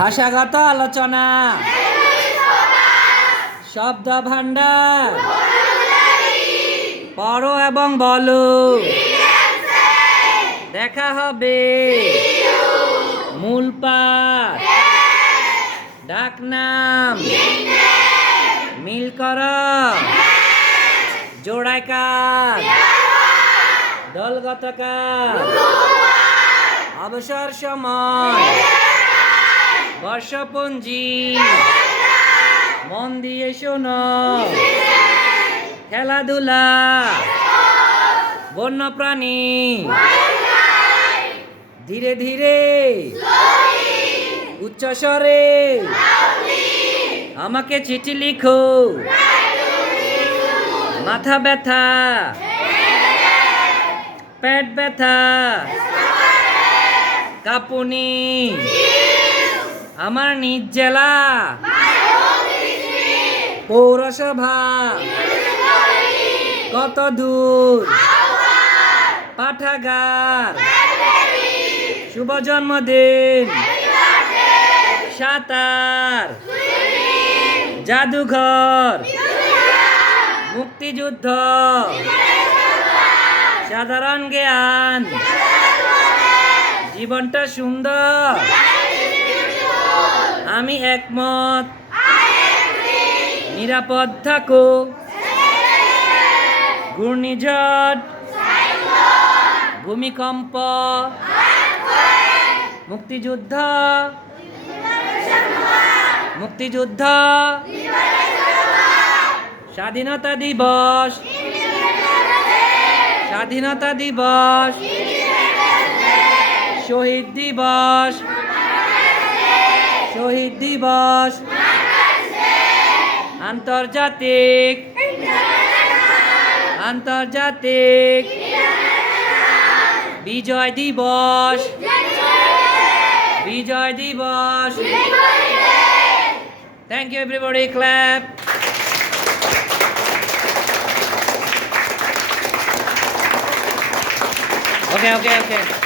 ভাষাগত আলোচনা, শব্দ ভাণ্ডার, পড়ো এবং বলো। দেখা হবে মূল পাঠ, ডাকনাম, মিল কর, জোড়ায় কাজ, দলগত কাজ, অবসর সময়, বর্ষপঞ্জি, মন দিয়ে শোনো, খেলাধুলা, বন্যপ্রাণী, ধীরে ধীরে, উচ্চস্বরে, আমাকে চিঠি লিখো, মাথা ব্যথা, পেট ব্যথা, কাঁপুনি, আমার নিজ জেলা, পৌরসভা, কত দূর, পাঠাগার, শুভ জন্মদিন, সাঁতার, জাদুঘর, মুক্তিযুদ্ধ, সাধারণ জ্ঞান, জীবনটা সুন্দর, আমি একমত, নিরাপদ থাকো, ঘূর্ণিঝড়, ভূমিকম্প, মুক্তিযুদ্ধ, মুক্তিযুদ্ধ, স্বাধীনতা দিবস, স্বাধীনতা দিবস, শহীদ দিবস, শহীদ দিবস, আন্তর্জাতিক, আন্তর্জাতিক, বিজয় দিবস, বিজয় দিবস। Thank you everybody, clap. Okay.